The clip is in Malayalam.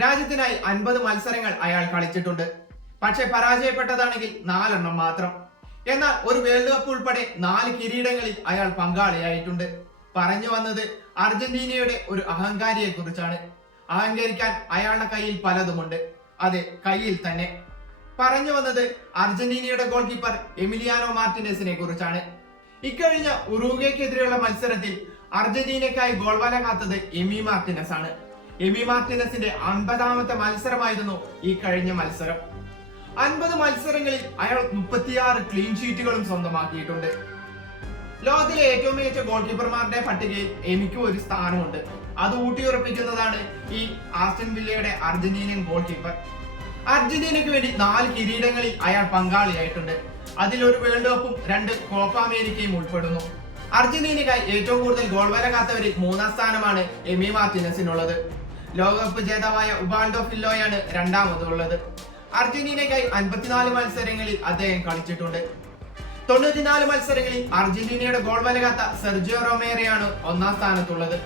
രാജ്യത്തിനായി 50 മത്സരങ്ങൾ അയാൾ കളിച്ചിട്ടുണ്ട്. പക്ഷെ പരാജയപ്പെട്ടതാണെങ്കിൽ 4 എണ്ണം മാത്രം. എന്നാൽ ഒരു വേൾഡ് കപ്പ് ഉൾപ്പെടെ 4 കിരീടങ്ങളിൽ അയാൾ പങ്കാളിയായിട്ടുണ്ട്. പറഞ്ഞു വന്നത് അർജന്റീനയുടെ ഒരു അഹങ്കാരിയെ കുറിച്ചാണ്. അഹങ്കരിക്കാൻ അയാളുടെ കയ്യിൽ പലതുമുണ്ട്. അതെ, കയ്യിൽ തന്നെ. പറഞ്ഞു വന്നത് അർജന്റീനയുടെ ഗോൾ കീപ്പർ എമിലിയാനോ മാർട്ടിനസിനെ കുറിച്ചാണ്. ഇക്കഴിഞ്ഞ ഉറുഗ്വേക്കെതിരെയുള്ള മത്സരത്തിൽ അർജന്റീനയ്ക്കായി ഗോൾ വല കാത്തത് എമി മാർട്ടിനസ് ആണ്. എമി മാർട്ടിനസിന്റെ 50ാമത്തെ മത്സരമായിരുന്നു ഈ കഴിഞ്ഞ മത്സരം. 50 മത്സരങ്ങളിൽ അയാൾ 36 ക്ലീൻ ഷീറ്റുകളും സ്വന്തമാക്കിയിട്ടുണ്ട്. ലോകത്തിലെ ഏറ്റവും മികച്ച ഗോൾ കീപ്പർമാരുടെ പട്ടികയിൽ എമിക്കും ഒരു സ്ഥാനമുണ്ട്. അത് ഊട്ടിയുറപ്പിക്കുന്നതാണ് ഈ ആസ്റ്റൺ വില്ലയുടെ അർജന്റീനിയൻ ഗോൾ കീപ്പർ. അർജന്റീനയ്ക്ക് വേണ്ടി 4 കിരീടങ്ങളിൽ അയാൾ പങ്കാളിയായിട്ടുണ്ട്. അതിൽ ഒരു വേൾഡ് കപ്പും 2 കോപ്പ അമേരിക്കയും ഉൾപ്പെടുന്നു. അർജന്റീനയ്ക്കായി ഏറ്റവും കൂടുതൽ ഗോൾ വല കാത്തവരിൽ 3ാം സ്ഥാനമാണ് എമി മാർട്ടിനസിനുള്ളത്. ലോകകപ്പ് ജേതാവായ ഉബാൾഡോ ഫില്ലോയാണ് 2ാമതുള്ളത്. അർജന്റീനയ്ക്കായി 54 മത്സരങ്ങളിൽ അദ്ദേഹം കളിച്ചിട്ടുണ്ട്. 94 മത്സരങ്ങളിൽ അർജന്റീനയുടെ ഗോൾ വല കാത്ത സെർജിയോ റൊമേറോയാണ് 1ാം സ്ഥാനത്തുള്ളത്.